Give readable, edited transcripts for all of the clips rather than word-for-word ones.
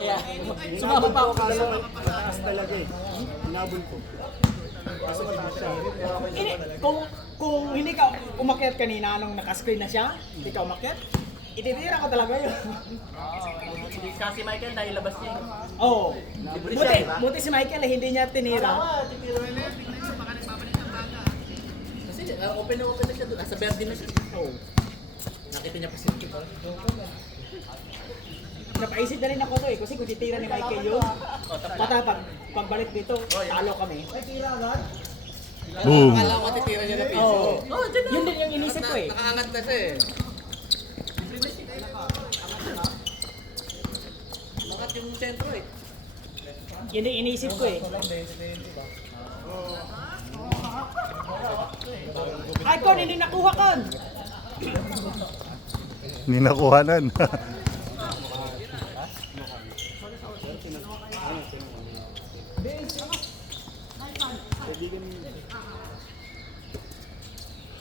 Kaya, sumama pa ako kaso. Mataas talaga eh. Hinabol ko. Kaso mataas siya. Hindi, kung hindi ka umakyat kanina nung naka-screen na siya, hindi ka umakyat, ititira ko talaga yun. Kasi Michael dahil labas niya. Oo. Buti si Michael hindi niya tinira. Kasi open na siya doon. Nasa verde na siya. Oo. Nakita niya pa siya. Napaisip na rin ako to eh, kasi kung titira ni Michael yun, pagbalik dito, talo kami. Boom! Akala ko matitira niya na piso. Oo. Dyan na. Yun din yung inisip ko eh. Nakaangat na siya eh. Bakit yung sentro eh? Yun din inisip ko eh. Ay, Kon, hindi nakuha, Kon! Hindi nakuhanan.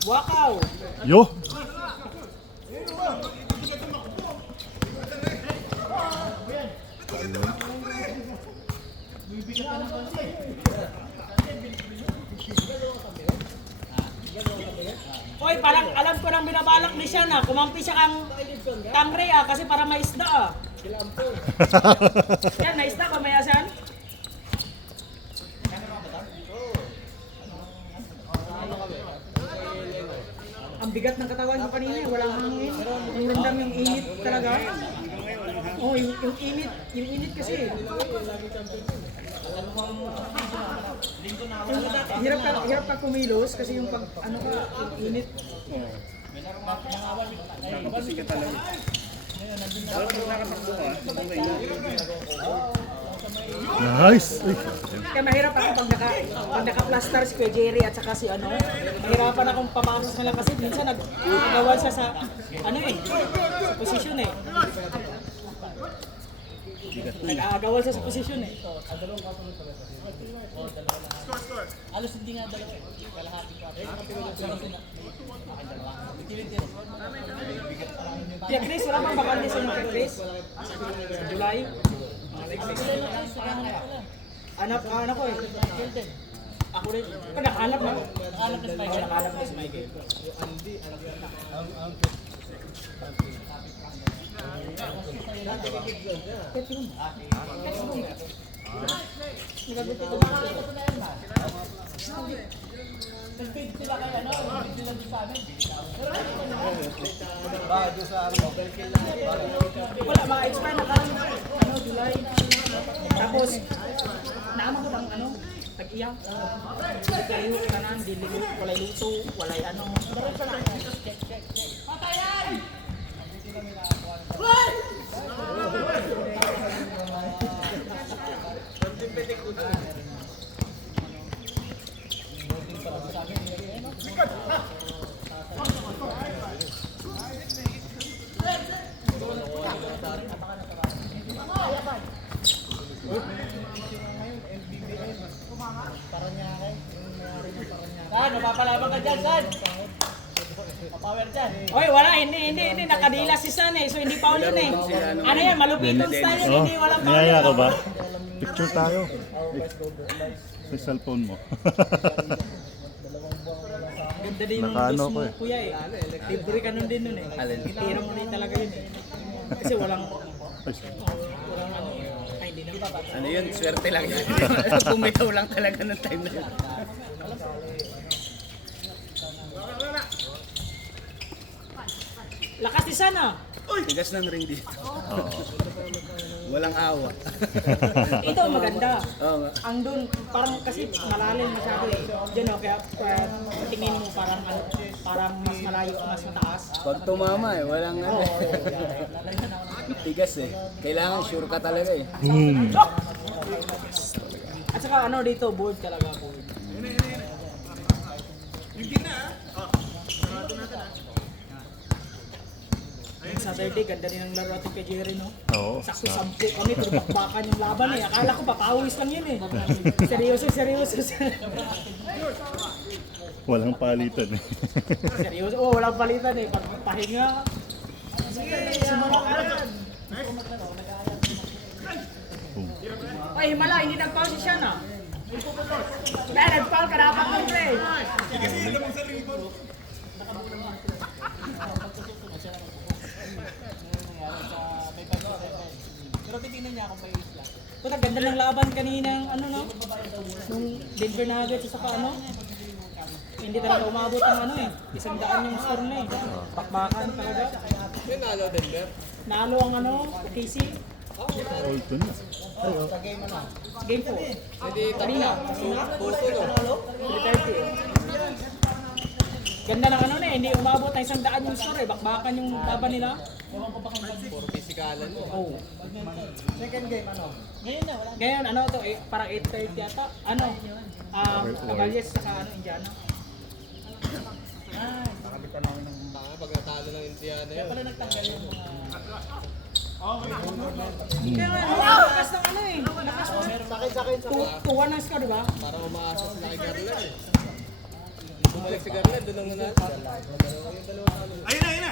Wakaw! Yo! Hoy, parang alam ko nang binabalak ni siya na kumampi siya kang tangre kasi para may isda Yan, may isda ka mayasan? Ang bigat ng katawan ko kanina, walang hangin. Ang randam yung init talaga. Oh, yung init kasi. Hirap ka kumilos kasi yung pag ano ka, yung init. Nakapasig ka talaga. Pero pag nakatakbo ka, okay na. Nice! Ay. Kaya mahirap ako pag naka-plaster si Kuya Jerry at saka si ano. Mahirapan akong pamasok na lang kasi minsan nag-agawal siya sa ano sa posisyon eh. Nag-aagawal siya sa posisyon eh. Alos hindi nga daw kalahati ko. Kaya Chris, wala bang bakante sa mga Chris? Sa July? Anak ko eh. Ako rin. Pero nakahanap na. Nakahanap na si Michael. Nakahanap na si Michael. Wala, ma-expire na kami. July. Tapos, naaman ko bang tag-iya. Kayo, kanan, diligo, walay luto, walay ano. Patayan! San, mapapalaban ka dyan, San! Papower dyan. Oy, wala, hindi, nakadila si San eh, so hindi pa ulit eh. Ano yan, malupitong style yan, Oh, hindi walang pa niyaya ka ba? Picture tayo. Sa cellphone mo. Ganda din yung Nakaano dos ko mo, eh. kuya eh. Libre ka nun din nun eh. Itira mo rin talaga yun eh. Kasi walang ano eh. Ay, hindi na. Ano yun? Swerte lang yun. Bumitaw lang talaga ng time na yun. Lakas ni San ah. Tigas ng ring dito. Walang awa. Ito maganda. Oo nga. Ang dun, parang kasi malalim masyado eh. Diyan kaya tingin mo parang mas malayo, mas mataas. Pag tumama eh, walang ano. Tigas eh. Kailangan sure ka talaga eh. Boom! At saka ano dito, board talaga board. Saturday, ganda din ang laro ating kay Jerry, no? Oo. Sakto 10 kami, pero bakbakan yung laban eh. Akala ko papawis lang yun eh. Seryoso. Walang palitan eh. Seryoso, walang palitan eh. Pagpahinga. Sige, simula ka rin. Ay, himala, hindi nag-foul si Sean ah. Kaya nag-foul ka dapat ng play. Pero titignan niya akong may isla. Puta, ganda ng laban kaninang ano no? Nung Denver Nuggets sa saka ano? Hindi talaga umabot ng ano eh. 100 yung score na eh. Bakbakan talaga. Yung nalo Denver. Nalo ang ano, KC. All to na. Game 4. Hindi Kanina. Puso no. 3:30. Ganda ng ano na eh, hindi umabot ng 100 yung score eh. Bakbakan yung laban nila. Puro pisikalan mo. Oh. Second game, ano? Ngayon ano to, eh, parang 8:30 yata. Ano? Cavaliers saka ano, Indiana. Nakalitan namin ng Tanga pag natalo ng Indiana yun. Kaya nga, lakas ng ano eh. Lakas ng sakit. 2-1 ang score, diba? Parang umaasa sila kay Garland eh. Bumalik si Garland, doon ang nanalo. Yung dalawa talo. Ayun na!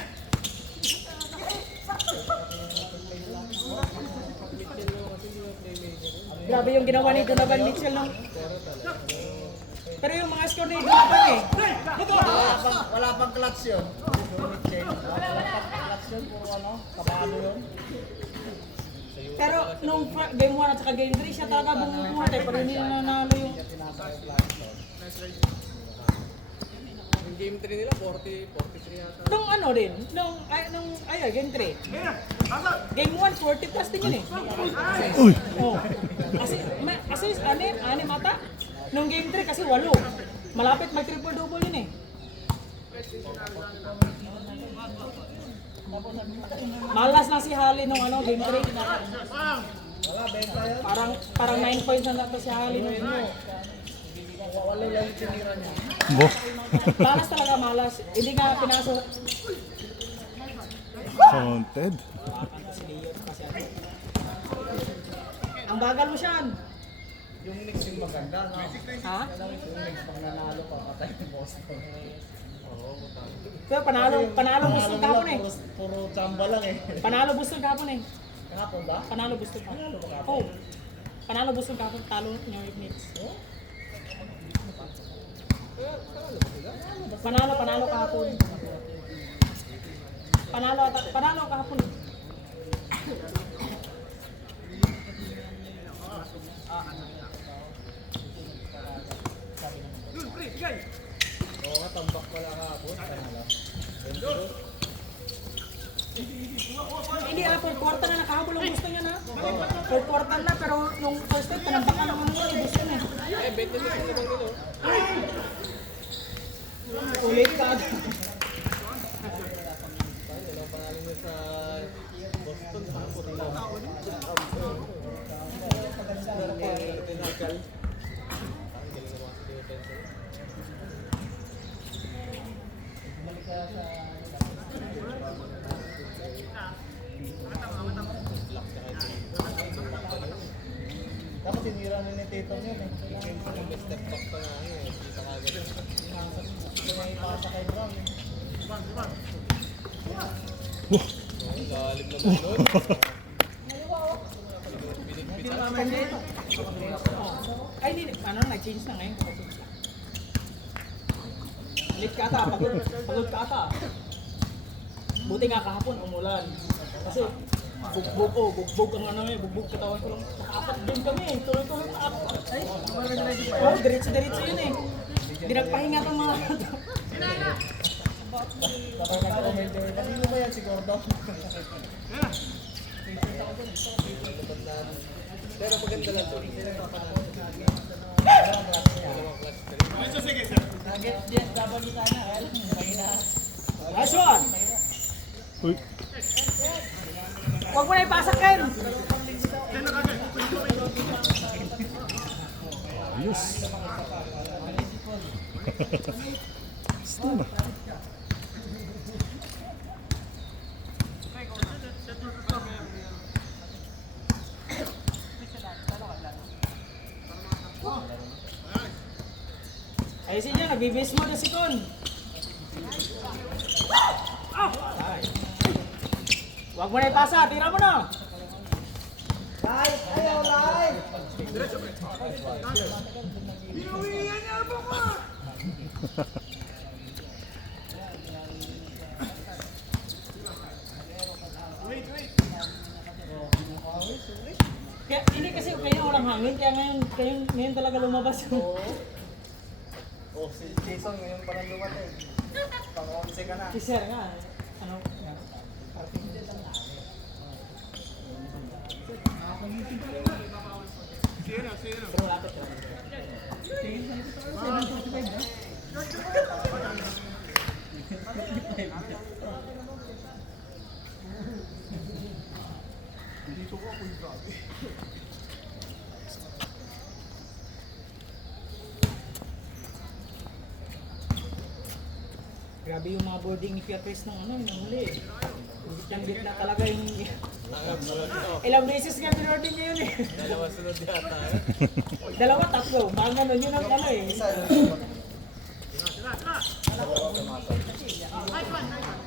Mitchell mo kasi hindi mo playmaker. Grabe yung ginawa ni Donovan Mitchell nung... Pero yung mga score ni Donovan eh. Wala pang clutch yun. Wala pang clutch yun, puro ano, kabado yun. Pero nung game 1 at saka game 3, siya talaga bumuhat eh. Pero hindi na nanalo yung... Yung game 3 nila, 43 yata. Nung ano din, game 3. Game 1, 40 plus din yun eh. Uy! Oh. Kasi ani mata. Nung game 3 kasi 8. Malapit mag triple-double yun eh. Malas lang si Hali nung ano, game 3. Parang 9 points na nato si Hali nung ano. Wala lang yung tinira niya. Bo! Malas talaga, malas. Hindi nga pinasok. Counted. Ang bagal mo siyan. Yung Knicks yung maganda, no? Ha? Yung Knicks pang nanalo pa, patay ng Boston. Pero panalo Boston kahapon eh. Puro chamba lang eh. Panalo Boston kahapon eh. Kahapon ba? Panalo Boston kahapon. Oh. Panalo Boston kahapon, talo New York Knicks. Panalo kahapon. Panalo kahapon. Oo nga, tambak pala kahapon. Hindi fourth quarter na nakahabol ang gusto niya na. Fourth quarter na pero nung first time panambakan naman niya yung gusto niya. Eh, 20 minutes na lang nilo. Ulit ka. Dalawang pangalan niya sa Boston. Hapon lang. Dapat tinira na ni Tito yun eh. May step back pa nga eh. Kita ka agad. May ipasa kay Brown eh. Oo, lalim naman doon. Ay, hindi. Ano, nag-change na ngayon. Late ka ata. Pagod ka ata. Buti nga kahapon, umulan. Kasi, bugbog ang ano eh. Bugbog katawan ko lang. Naka-apat din kami eh. Tuloy-tuloy pa ako. Oh, diretso-diretso yun eh. Hindi nagpahinga itong mga Kapag nag-comment yun, kanino ba yan si Gordon? Pero maganda lang to. Last one! Uy! Huwag mo na ipasak, Ken! Ayos! Gusto na. Ayusin niya, nagbibis mo na si Kon. Huwag mo na ipasa, tira mo na. Live! Ayaw live! Kaya, hindi kasi kayo walang hangin, kaya ngayon talaga lumabas yung... Oh, si Jason ngayon pa lang lumatay. Pang-11 ka na. Si Sir nga, ano, yan. Pero lapit lang. Grabe yung mga boarding ni Fiat Race ng ano, yung huli. Yung gitna talaga yung... Ilang beses nga binording niya yun eh. Dalawa sunod yata. Dalawa, tatlo. Mga ganun, yun ang ano eh.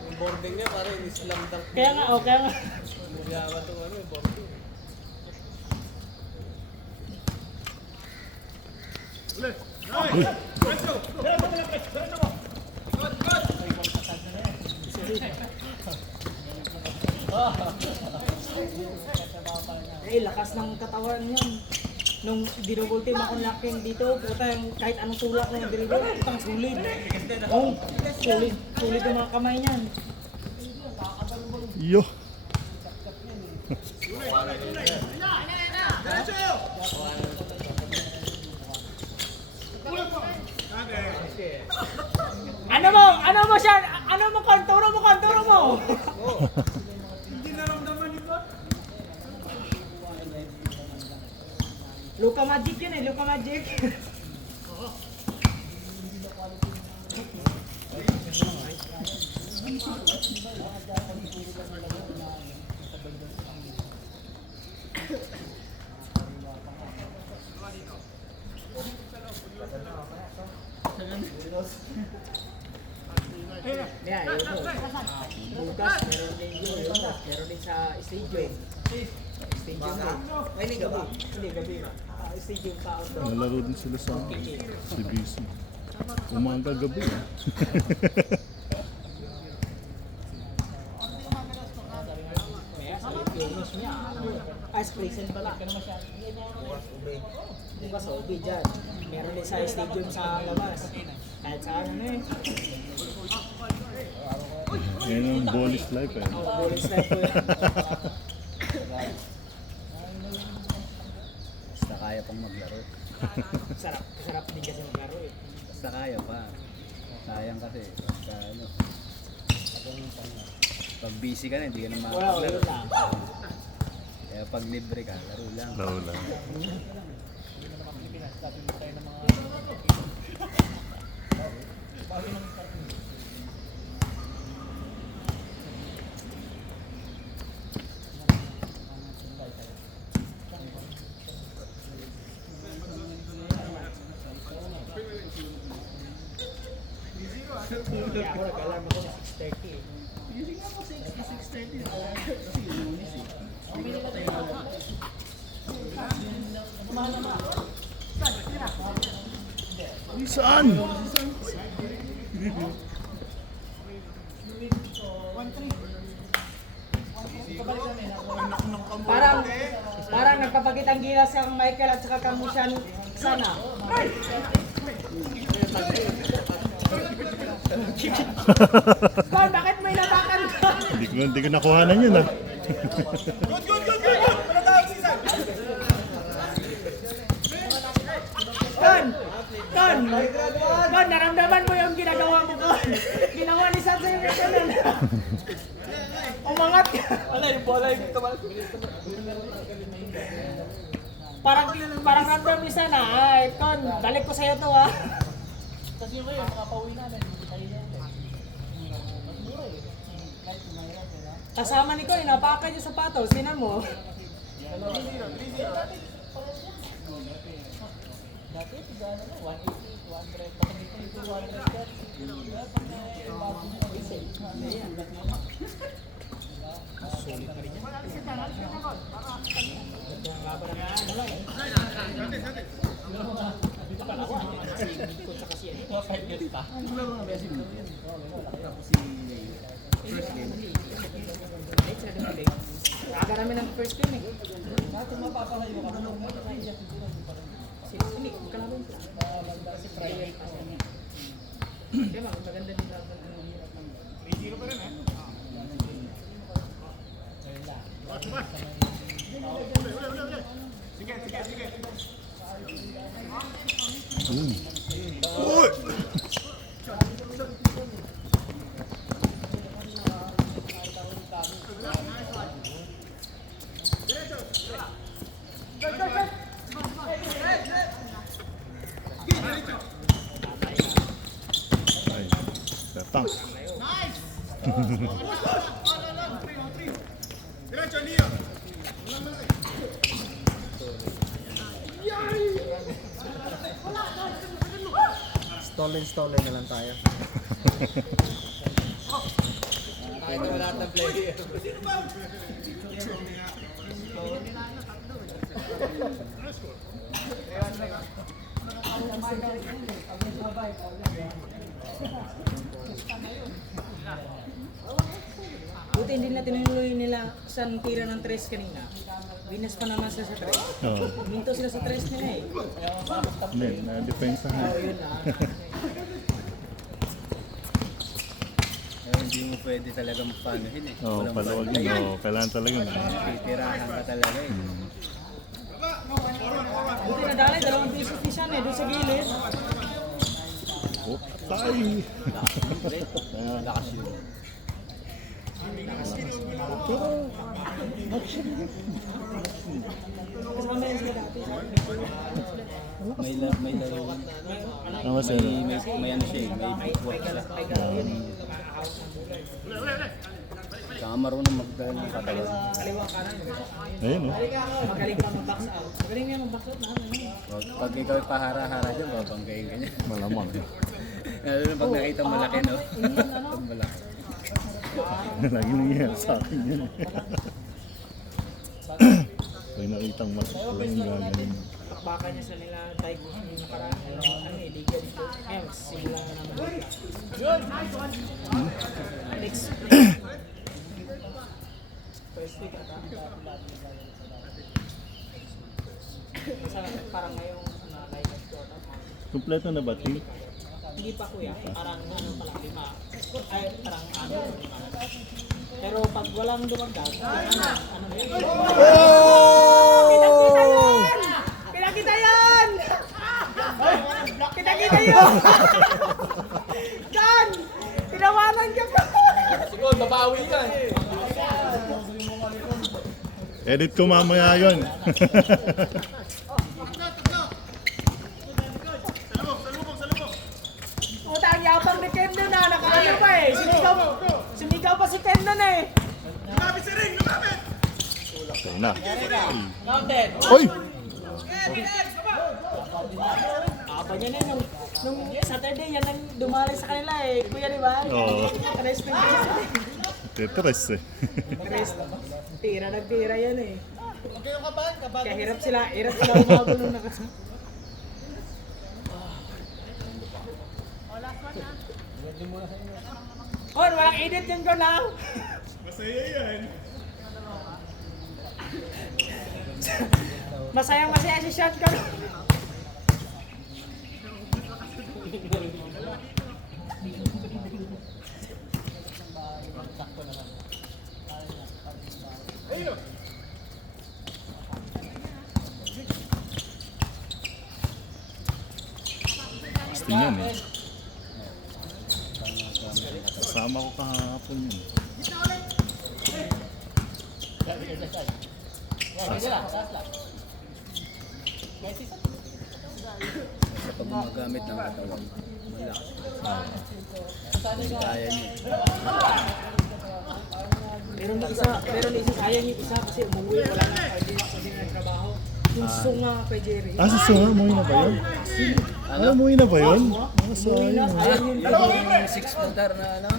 Yung boarding niya parang in-slam dunk. Kaya nga, oh, kaya nga. Yawa itong ano, yung boarding. Eh, lakas ng katawan niyan. Nung dinubulti makunlaking dito, puta yung kahit anong tulak ng dribble, putang sulit. Oh, sulit. Sulit yung mga kamay niyan. Yo. Ano mo siya? Ano mo, konturo mo? Luka Magic yun eh, Luka Magic. Yeah, yun po. Bukas, meron din yun. Meron din sa stadium. Stadium din. Ay, hindi ka ba? Hindi, gabi. Stadium sa outdoor. Nalaro din sila sa CBC. Umaga gabi. Kaya sa Yunus niya. Ice prison pala. Bukas OB dyan. Meron din sa stadium sa labas. Kahit sa ano eh. Yan ang ball is life eh. Ball is life ko yan. Basta kaya pang maglaro. Sarap din kasi maglaro eh. Basta kaya pa. Sayang kasi. Basta ano. Pag busy ka na, hindi ka na Wow, makapaglaro. yun lang. Kaya pag libre ka, laro lang. Laro lang. Kaya ako nag-alarm ako na 6:30 eh. Saan? Parang nagpapakitang gilas kang Michael at saka kang Mushan sana. Kon, bakit may nabakan ka? Hindi ko nakuhanan yun ah. Kon, naramdaman mo yung ginagawa mo ko. Ginawa ni Sansa yung ganun. Umangat ka. Wala yung bola yung dito ba? Parang random ni Sana. Ay, Kon, balik ko sa'yo to ha. Kasi yung kayo, makapauwi namin. Kasama ni Koy, napakan yung sapatos. Sinan mo. Dati, tigano na, 180, 200. Baka dito yung 200 ka. Sulit pa rin yan. Ito ang laban na ano lang eh. Dito pa ako. Hindi ko tsaka siya. 5 years pa. Nagarami ng first game eh. Hindi, kalaban ko. Si Friday pa siya. Kaya maganda din lang. 3-0 pa rin eh. Ay, datang. Stolen na lang tayo. Kaya naman lahat ng player. Buti hindi na tinuloy nila sa tira ng 3 kanina. Binas pa naman sila sa 3. Oo. Minto sila sa 3 nila eh. Hindi, na-depensa Oh, nga. yun na. Kaya hindi mo pwede talaga magpanuhin eh. Oo, Walang paluwagin. bantay. Oo, kailangan talaga. Titirahan ka talaga eh. Buti na dali, 2 pieces fish yan eh, doon sa gilid. Oh, tay! Lakas yun. Kasama yan sila dati. May laro. Ano ba sir? May ano siya eh. May footwork siya. Ay, gano'n yun eh. Nakakahouse ng bulay. Saka marunong magdala ng katawan. Kaliwa kanan. Ayun oh. Magaling ka mag-box out. Magaling nga mag-box out na. Pag ikaw ay pahara-hara dyan, babanggayin ka niya. Malamang. Lalo na pag nakita malaki no? Pag malaki. Lagi nangyayari sa akin yun. Pag nakitang malaki, yung gagaling. Baka niya sa nila tayo yung nakaraan. Ano eh, liga dito. Kaya magsisimula na naman. Next week. First week ata. Basta parang ngayong live at quarter. Kompleto na ba, team? Hindi pa kuya, parang ano pala, 5. Ay, parang ano, 5. Pero pag walang dumagdag, ano na yun? Kita-kita yan! Kita-kita yan! Kita-kita yan! John! Tinawanan ka pa! Siguro, babawi yan. Edit ko mamaya yun. Utang yapang ni Kendo na, nakaano pa eh. Sumigaw pa si Kendo na eh. Okay na. Counted! Oy! Aba niya na nung Saturday yan ang dumali sa kanila eh. Kuya di ba? Oo. Respect ko siya. Tetris eh. Tira ng tira yan eh. Kaya hirap sila umago nung nakasama. Kon, walang edit yun ko lang. Masaya yan. Masaya si Sean ko. Gusto niyan eh. Kasama ko kahapon yun. Sa pag gumagamit ng katawan, malakas. Kaya niya. Meron isa sayang yung isa kasi umuwi wala na hindi na nagtrabaho. Yung sunga kay Jerry. Ah, si Sunga, umuwi na ba yun? Ano, umuwi na ba yun? Ah, Umuwi na, sayang. sayang yun. Yung 6-footer na ano?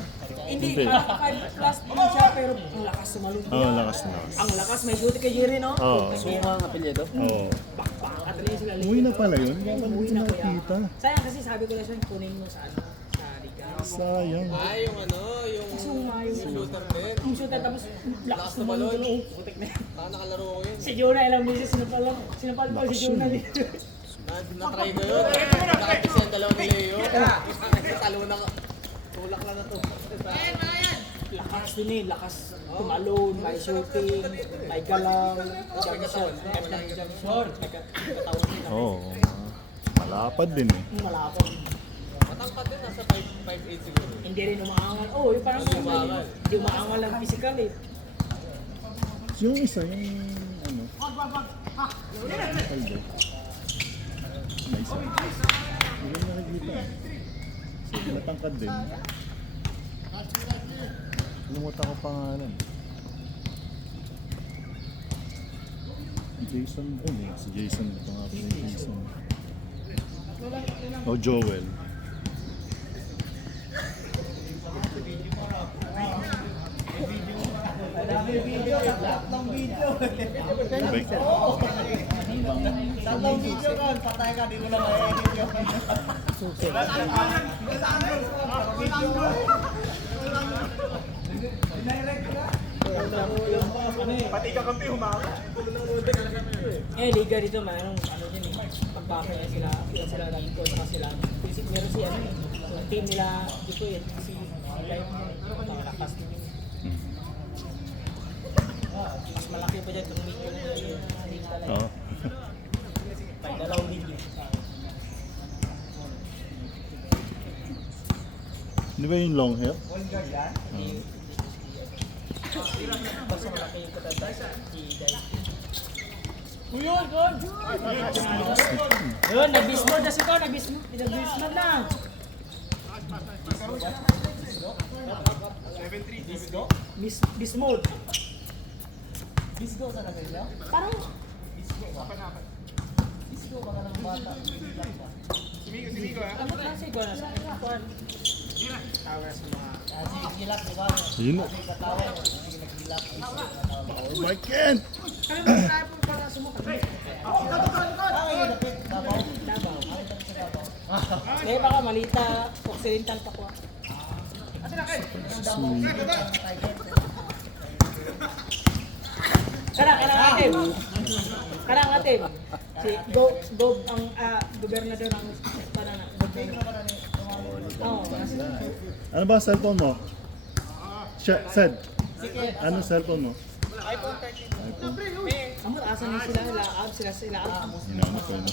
Hindi, Hindi. 5 plus din siya, pero ang lakas sumalong. Oo, lakas na lakas. Ang lakas, may duty kay Jerry, no? Oo. Suma ang apelyido? Oo. Bakbakat rin sila. Umuwi na pala yun. Hindi pa Umuwi natin na kuya. nakikita. Sayang kasi sabi ko na siya, kunin mo sa ano, sa Liga. Sayang. Yung ano, yung Kasi umayo. shooter din. Ang shoot tapos lakas na balon. Putik na yan. Nakalaro ko yun. Si Jonah, ilang beses sinapal pa si Jonah dito. Na-try ko yun. Nakapis yung dalawa ni Leo. Talo na ka. Tulak lang na to. Lakas din eh, lakas tumalon, may shooting, may galang, jump shot, may katawan din. Oo. Malapad din eh. Malapang. Matangkad din, nasa 5'8 siguro. Hindi rin umaangal. Oh, yung parang hindi umaangal lang physical eh. Yung isa, yung ano. Kaldo. May isa. Hindi ko nakikita. Kasi matangkad din. Lumutan ko pangalan. Jason, si Jason. Ito nga pala yung Jason. O Joel. Tatlong video. Bike. Tatlong video ron. Patay ka, di mo na ma-edit yun. Liga dito, mayroong ano din eh. Pagbaka niya sila lagi ko sa sila. Meron si ano eh. Yung team nila dito eh. Si Live din eh. Nakalakas din yun. Mas malaki pa dyan itong video na yun. Oo. May dalawang video. Di ba yung long hair? Basta malaki yung katanda. Si Dai. Yun, yun! Yun, nag-bismod na sito. Nag-bismod na. Bismod. Bisgo sa namin niya? Parang Bisgo ba ka ng bata? ano klase ko na sa kuwan. Tawag sa mga Sige, gilak, di ba? Yun na. Katawa, sige, nagilak. Oh my God! ano ba tayo po para sumukat? Ay, dapit, Davao. Davao. Ay, dapit sa Davao. Eh baka malita occidental pa ko. Karang atim. Si Go ang gobernador ng Panana. Oh, Ano ba cellphone mo? Sed, ano cellphone mo? amo asa ni sila. Hinanap ko yun.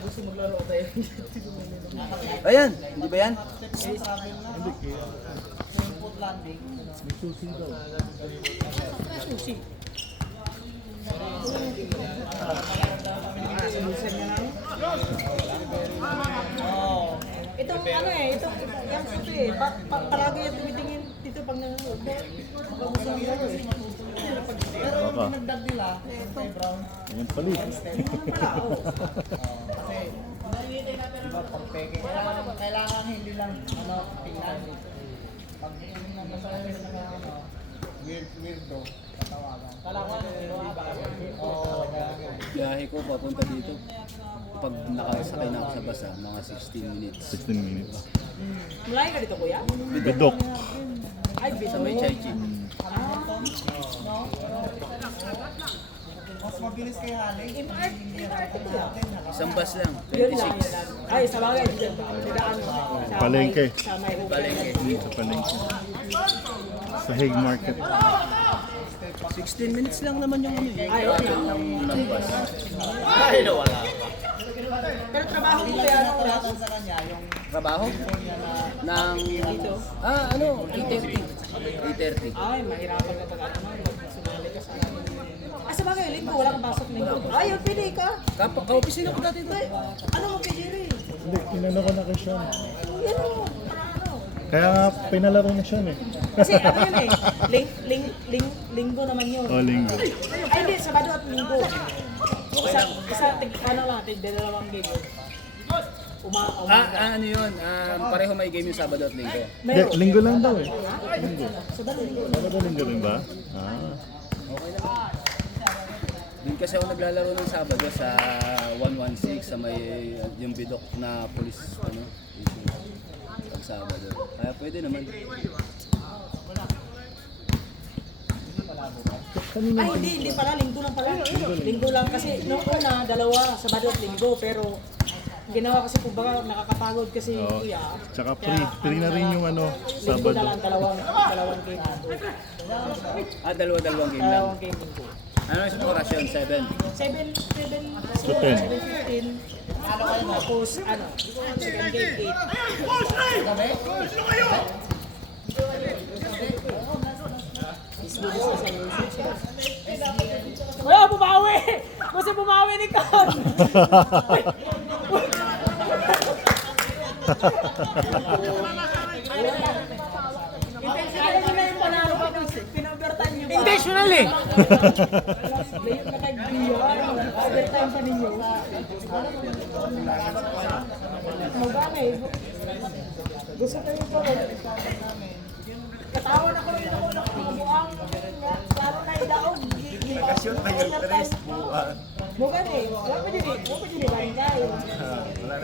Gusto maglaro tayo. Ayan, hindi ba yan? Input landing. May susi daw. Susi. Susi na lang. Oh. Itong ano eh, yung susi eh. Palagi yung tumitingin dito pag nanonood. Baka gusto ng laro eh. Pero yung Baka. pinagdag nila, kay Brown, Ayan pali. Wala, oo. kasi, di ba, pag peke, kailangan hindi lang, ano, tingnan. Pag nasabi sa mga, ano, weirdo, tatawagan. Kailangan, Oo, Biyahe ko papunta dito. Pag nakasakay na ako sa bus, mga 16 minutes. 16 minutes. Malayo ka dito kuya? Bidok. Ay, bito. Sa may Chaichi. mas mabilis kay Hale. MRT kuya. Isang bus lang, Yun lang. 26. Ay, sa bagay, dyan pa. Daan. Palengke. Sa may Palengke. Sa palengke. Sa Hague Market. 16 minutes lang naman yung ano eh. Ay, okay. Ng bus. Pero trabaho ko kaya ano oras? Sa kanya, yung Trabaho? Nang... Dito. ano, 8:30. 8:30. Ay, mahirapan ka pag ano, pag sumali ka sa ano. Ah, sa bagay, linggo, wala kang pasok linggo. Ay, yung pili ka. Ka-opisina ko dati ito. Ano mo kay Jerry? Hindi, inano ko na kay Sean. Yan o. Ano? Kaya nga, pinalaro niya Sean eh. Kasi ano yun eh, linggo naman yun. O, linggo. Ay, hindi, Sabado at Linggo. Isa, ano lang, tig dalawang linggo. umaga. Ano yun? Pareho may game yung Sabado at Linggo. Hindi, linggo lang daw eh. Linggo. Sabado linggo. Sabado linggo rin ba? Din kasi ako naglalaro ng Sabado sa 116 sa may yung bidok na police ano station. Pag Sabado. Kaya pwede naman. Kanina Ay, hindi pala. Linggo lang pala. Linggo lang kasi noong una, dalawa, Sabado at Linggo. Pero ginawa kasi kung baka nakakapagod kasi Oo. kuya. Tsaka Kaya, free na rin yung ano, Linggo na Sabado. lang, dalawang game. Dalawa-dalawang game lang. Dalawang game linggo. Ano yung orasyon? 7. 7, 10. 7:15. Tapos, second game 8. Wala, bumawi! Gusto bumawi ni Con! Kaya nyo na yung panalo pa kasi pinovertime nyo pa. Intentional eh! Layo na kay Brian. Overtime pa ninyo. Magana eh. Gusto kayo pa. Katawan ako rin ako ng mga buang. Lalo na idaog. Nakasyon pa yung tres buwan. Magana eh. Wala pa dyan barangay.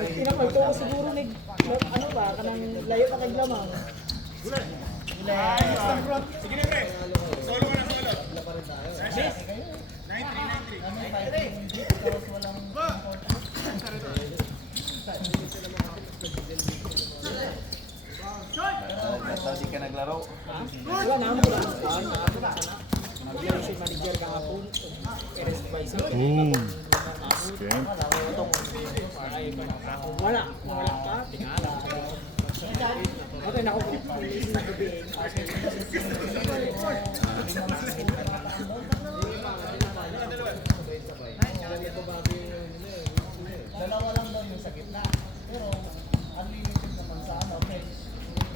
Pinapagto ko siguro ano ba, kanang layo pa kay Lamang. Sige na, pre. Solo ka na, solo. Hindi ka naglaro. Wala na mo lang. Operation manager kahapon. Erest Bison. Okay. Wala pa. Tingala. Okay, naku po. Ilisip na gabi. Dalawa lang daw yung sa gitna. Pero unlimited naman sa ano. Okay.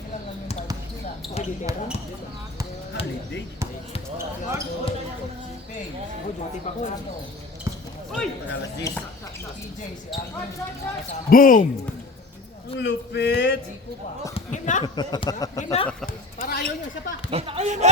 Ilan lang yung target nila. Okay, di pero. Holiday. Ako, duty pa ko. Alas 10. TJ, si Alvin. Boom! Ang lupit. Game na? Para ayaw niya, isa pa. Ayun na,